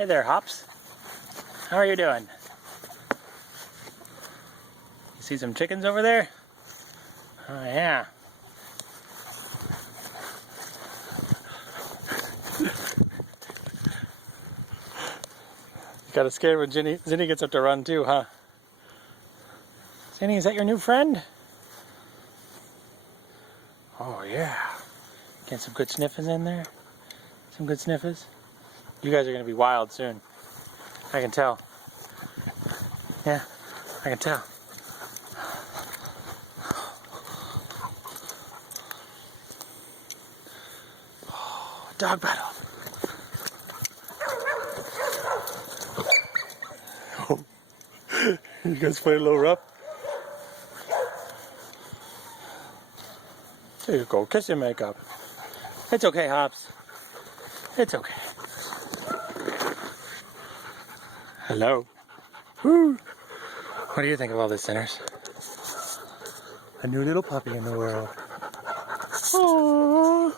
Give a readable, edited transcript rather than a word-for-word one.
Hey there, Hops. How are you doing? You see some chickens over there? Oh, yeah. You got scared when Zinni gets up to run too, huh? Zinni, is that your new friend? Oh, yeah. Getting some good sniffers in there? Some good sniffers? You guys are going to be wild soon. I can tell. Yeah, I can tell. Oh, dog battle. You guys play a little rough? There you go, kiss your makeup. It's okay, Hops. It's okay. Hello. Woo. What do you think of all this, sinners? A new little puppy in the world. Aww.